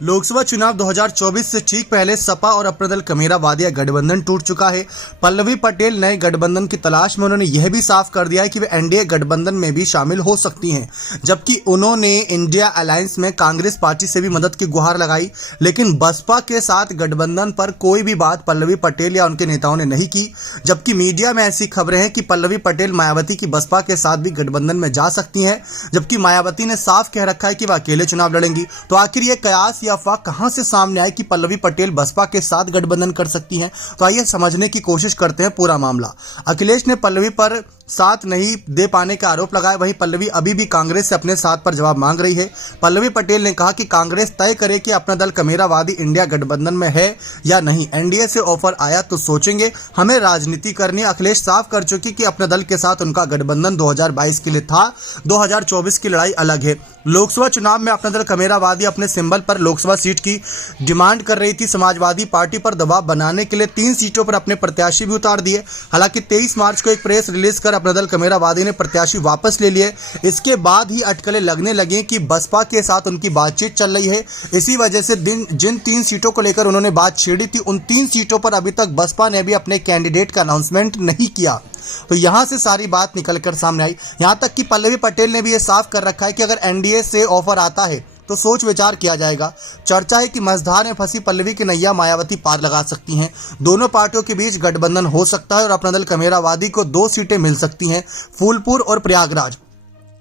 लोकसभा चुनाव 2024 से ठीक पहले सपा और अपना दल कमेरा वादिया गठबंधन टूट चुका है। पल्लवी पटेल नए गठबंधन की तलाश में उन्होंने यह भी साफ कर दिया है कि वे एनडीए गठबंधन में भी शामिल हो सकती हैं, जबकि उन्होंने इंडिया अलायंस में कांग्रेस पार्टी से भी मदद की गुहार लगाई। लेकिन बसपा के साथ गठबंधन पर कोई भी बात पल्लवी पटेल या उनके नेताओं ने नहीं की, जबकि मीडिया में ऐसी खबरें हैं कि पल्लवी पटेल मायावती की बसपा के साथ भी गठबंधन में जा सकती हैं, जबकि मायावती ने साफ कह रखा है कि वह अकेले चुनाव लड़ेंगी। तो आखिर ये कयास या अफवाह कहां से सामने आई कि पल्लवी पटेल बसपा के साथ गठबंधन कर सकती हैं? तो आइए समझने की कोशिश करते हैं पूरा मामला। अखिलेश ने पल्लवी पर साथ नहीं दे पाने का आरोप लगाया, वहीं पल्लवी अभी भी कांग्रेस से अपने साथ पर जवाब मांग रही है। पल्लवी पटेल ने कहा कि कांग्रेस तय करे कि अपना दल कमेरावादी इंडिया गठबंधन में है या नहीं। एनडीए से ऑफर आया तो सोचेंगे, हमें राजनीति करनी। अखिलेश साफ कर चुकी कि अपने दल के साथ उनका गठबंधन 2022 के लिए था, 2024 की लड़ाई अलग है। लोकसभा चुनाव में अपना दल कमेरावादी अपने सिंबल पर लोकसभा सीट की डिमांड कर रही थी। समाजवादी पार्टी पर दबाव बनाने के लिए 3 सीटों पर अपने प्रत्याशी भी उतार दिए। हालांकि 23 मार्च को एक प्रेस रिलीज कर अपना दल कमेरावादी ने प्रत्याशी वापस ले लिए। इसके बाद ही अटकलें लगने लगी कि बसपा के साथ उनकी बातचीत चल रही है। इसी वजह से जिन 3 सीटों को लेकर उन्होंने बात छेड़ी थी, उन 3 सीटों पर अभी तक बसपा ने भी अपने कैंडिडेट का अनाउंसमेंट नहीं किया। तो यहां से सारी बात निकलकर सामने आई। यहां तक कि पल्लवी पटेल ने भी यह साफ कर रखा है कि अगर एनडीए से ऑफर आता है तो सोच विचार किया जाएगा। चर्चा है कि मझधार में फंसी पल्लवी की नैया मायावती पार लगा सकती हैं। दोनों पार्टियों के बीच गठबंधन हो सकता है और अपना दल कमेरावादी को 2 सीटें मिल सकती हैं, फूलपुर और प्रयागराज।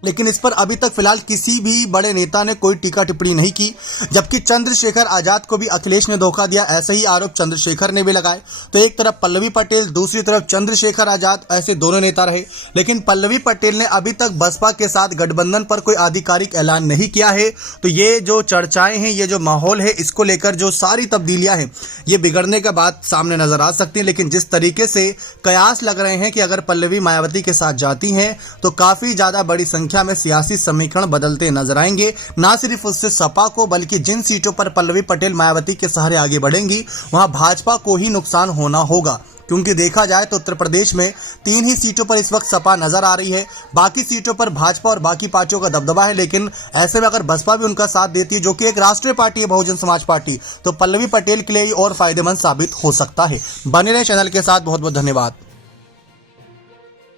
लेकिन इस पर अभी तक फिलहाल किसी भी बड़े नेता ने कोई टीका टिप्पणी नहीं की, जबकि चंद्रशेखर आजाद को भी अखिलेश ने धोखा दिया, ऐसे ही आरोप चंद्रशेखर ने भी लगाए। तो एक तरफ पल्लवी पटेल, दूसरी तरफ चंद्रशेखर आजाद, ऐसे दोनों नेता रहे। लेकिन पल्लवी पटेल ने अभी तक बसपा के साथ गठबंधन पर कोई आधिकारिक ऐलान नहीं किया है। तो ये जो चर्चाएं हैं, ये जो माहौल है, इसको लेकर जो सारी तब्दीलियां हैं, ये बिगड़ने का बात सामने नजर आ सकती है। लेकिन जिस तरीके से कयास लग रहे हैं कि अगर पल्लवी मायावती के साथ जाती हैं तो काफी ज्यादा बड़ी संख्या में सियासी समीकरण बदलते नजर आएंगे। ना सिर्फ उससे सपा को, बल्कि जिन सीटों पर पल्लवी पटेल मायावती के सहारे आगे बढ़ेंगी, वहां भाजपा को ही नुकसान होना होगा। क्योंकि देखा जाए तो उत्तर प्रदेश में 3 ही सीटों पर इस वक्त सपा नजर आ रही है, बाकी सीटों पर भाजपा और बाकी पार्टियों का दबदबा है। लेकिन ऐसे में अगर बसपा भी उनका साथ देती है, जो कि एक राष्ट्रीय पार्टी है, बहुजन समाज पार्टी, तो पल्लवी पटेल के लिए और फायदेमंद साबित हो सकता है। बने रहे चैनल के साथ। बहुत बहुत धन्यवाद।